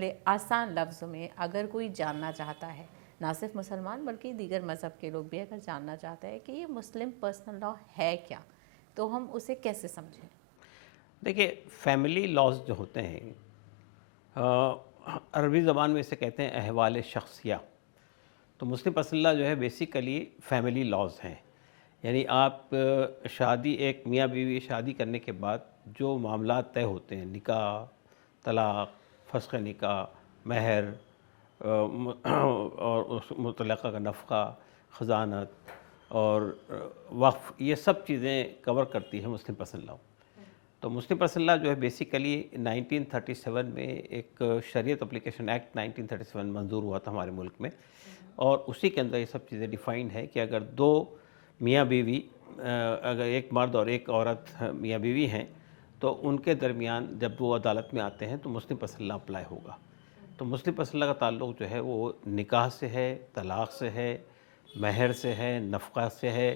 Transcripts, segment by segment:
بڑے آسان لفظوں میں اگر کوئی جاننا چاہتا ہے، نہ صرف مسلمان بلکہ دیگر مذہب کے لوگ بھی اگر جاننا چاہتا ہے کہ یہ مسلم پرسنل لاء ہے کیا، تو ہم اسے کیسے سمجھیں؟ دیکھیے، فیملی لاز جو ہوتے ہیں عربی زبان میں اسے کہتے ہیں احوال شخصیہ. تو مسلم پرسنل لاء جو ہے بیسیکلی فیملی لاز ہیں. یعنی آپ شادی، ایک میاں بیوی شادی کرنے کے بعد جو معاملات طے ہوتے ہیں، نکاح، طلاق، فسخ نکاح، مہر، اور اس مطلقہ کا نفقہ، خزانت اور وقف، یہ سب چیزیں کور کرتی ہے مسلم پرسنل لاء. تو مسلم پرسنل لاء جو ہے بیسیکلی 1937 میں ایک شریعت اپلیکیشن ایکٹ 1937 منظور ہوا تھا ہمارے ملک میں، اور اسی کے اندر یہ سب چیزیں ڈیفائنڈ ہے کہ اگر دو میاں بیوی، اگر ایک مرد اور ایک عورت میاں بیوی ہیں، تو ان کے درمیان جب وہ عدالت میں آتے ہیں تو مسلم پرسنل لاء اپلائی ہوگا. تو مسلم پرسنل لاء کا تعلق جو ہے وہ نکاح سے ہے، طلاق سے ہے، مہر سے ہے، نفقہ سے ہے،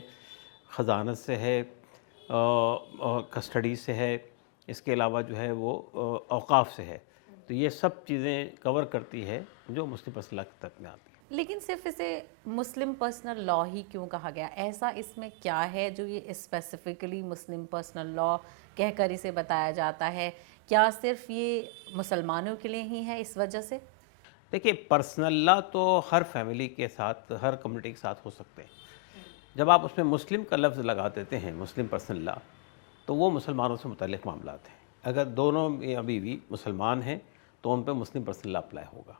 خزانت سے ہے، اور کسٹڈی سے ہے. اس کے علاوہ جو ہے وہ اوقاف سے ہے. تو یہ سب چیزیں کور کرتی ہے جو مسلم پرسنل لاء کی تحت میں آتی ہیں. لیکن صرف اسے مسلم پرسنل لاء ہی کیوں کہا گیا؟ ایسا اس میں کیا ہے جو یہ اسپیسیفکلی مسلم پرسنل لاء کہہ کر اسے بتایا جاتا ہے؟ کیا صرف یہ مسلمانوں کے لیے ہی ہے اس وجہ سے؟ دیکھیے، پرسنل لاء تو ہر فیملی کے ساتھ، ہر کمیونٹی کے ساتھ ہو سکتے ہیں. جب آپ اس میں مسلم کا لفظ لگا دیتے ہیں، مسلم پرسنل لاء، تو وہ مسلمانوں سے متعلق معاملات ہیں. اگر دونوں میاں بیوی مسلمان ہیں تو ان پہ مسلم پرسنل لاء اپلائی ہوگا.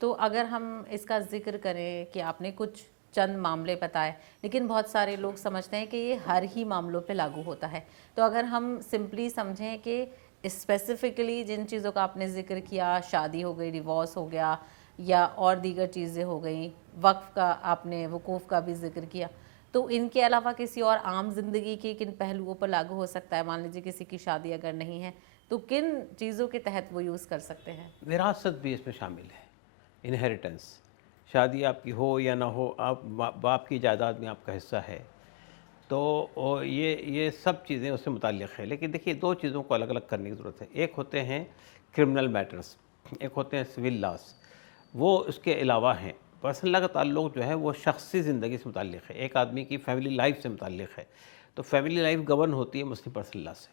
تو اگر ہم اس کا ذکر کریں کہ آپ نے کچھ چند معاملے بتائے، لیکن بہت سارے لوگ سمجھتے ہیں کہ یہ ہر ہی معاملوں پہ لاگو ہوتا ہے، تو اگر ہم سمپلی سمجھیں کہ اسپیسیفکلی جن چیزوں کا آپ نے ذکر کیا، شادی ہو گئی، ڈیورس ہو گیا، یا اور دیگر چیزیں ہو گئیں، وقف کا آپ نے، وقوف کا بھی ذکر کیا، تو ان کے علاوہ کسی اور عام زندگی کے کن پہلوؤں پر لاگو ہو سکتا ہے؟ مان لیجیے کسی کی شادی اگر نہیں ہے تو کن چیزوں کے تحت وہ یوز کر سکتے ہیں؟ وراثت بھی اس میں شامل ہے، انہیریٹنس. شادی آپ کی ہو یا نہ ہو، آپ باپ کی جائیداد میں آپ کا حصہ ہے، تو یہ سب چیزیں اس سے متعلق ہے. لیکن دیکھیے، دو چیزوں کو الگ الگ کرنے کی ضرورت ہے. ایک ہوتے ہیں کرمنل میٹرز، ایک ہوتے ہیں سول لاس. وہ اس کے علاوہ ہیں. پرسنل لاء کا تعلق جو ہے وہ شخصی زندگی سے متعلق ہے، ایک آدمی کی فیملی لائف سے متعلق ہے. تو فیملی لائف گورن ہوتی ہے مسلم پرسنل لاء سے.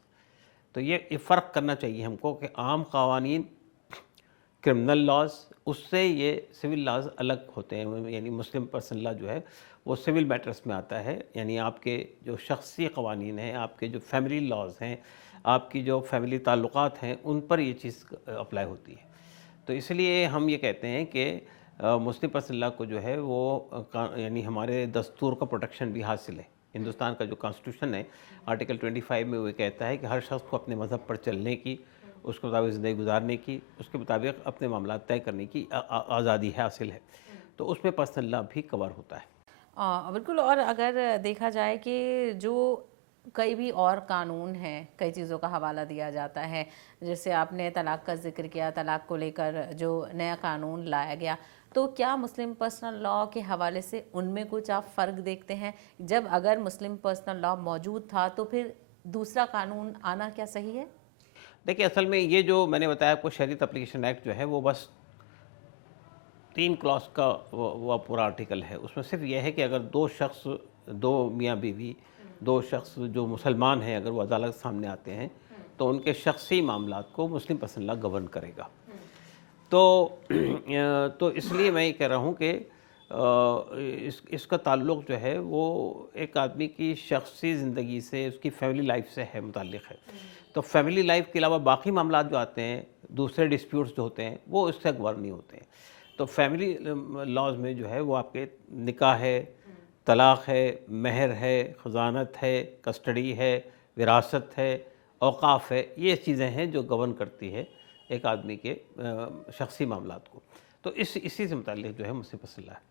تو یہ فرق کرنا چاہیے ہم کو کہ عام قوانین، کرمنل لاز، اس سے یہ سول لاز الگ ہوتے ہیں. یعنی مسلم پرسنل لاء جو ہے وہ سول میٹرز میں آتا ہے. یعنی آپ کے جو شخصی قوانین ہیں، آپ کے جو فیملی لاز ہیں، آپ کی جو فیملی تعلقات ہیں، ان پر یہ چیز اپلائی ہوتی ہے. تو اس لیے ہم یہ کہتے ہیں کہ مسلم پرسنل لاء کو جو ہے وہ یعنی ہمارے دستور کا پروٹیکشن بھی حاصل ہے. ہندوستان کا جو کانسٹیٹیوشن ہے، آرٹیکل 25 میں وہ کہتا ہے کہ ہر شخص کو اپنے مذہب پر چلنے کی، اس کے مطابق زندگی گزارنے کی، اس کے مطابق اپنے معاملات طے کرنے کی آزادی حاصل ہے. تو اس میں پرسنل لاء بھی کور ہوتا ہے. بالکل. اور اگر دیکھا جائے کہ جو کئی بھی اور قانون ہیں، کئی چیزوں کا حوالہ دیا جاتا ہے، جیسے آپ نے طلاق کا ذکر کیا، طلاق کو لے کر جو نیا قانون لایا گیا، تو کیا مسلم پرسنل لاء کے حوالے سے ان میں کچھ آپ فرق دیکھتے ہیں؟ جب اگر مسلم پرسنل لاء موجود تھا تو پھر دوسرا قانون آنا کیا صحیح ہے؟ دیکھیے، اصل میں یہ جو میں نے بتایا آپ کو شریعت اپلیکیشن ایکٹ جو ہے وہ بس 3 کلاس کا وہ پورا آرٹیکل ہے. اس میں صرف یہ ہے کہ اگر دو شخص، دو میاں بیوی، دو شخص جو مسلمان ہیں، اگر وہ عدالت سامنے آتے ہیں تو ان کے شخصی معاملات کو مسلم پرسنل لاء گورن کرے گا. تو اس لیے میں یہ کہہ رہا ہوں کہ اس کا تعلق جو ہے وہ ایک آدمی کی شخصی زندگی سے، اس کی فیملی لائف سے ہے، متعلق ہے. تو فیملی لائف کے علاوہ باقی معاملات جو آتے ہیں، دوسرے ڈسپیوٹس جو ہوتے ہیں، وہ اس سے گور نہیں ہوتے ہیں. تو فیملی لاز میں جو ہے وہ آپ کے نکاح ہے، طلاق ہے، مہر ہے، خزانت ہے، کسٹڈی ہے، وراثت ہے، اوقاف ہے. یہ چیزیں ہیں جو گورن کرتی ہے ایک آدمی کے شخصی معاملات کو. تو اسی سے متعلق جو ہے مسلم پرسنل لاء ہے.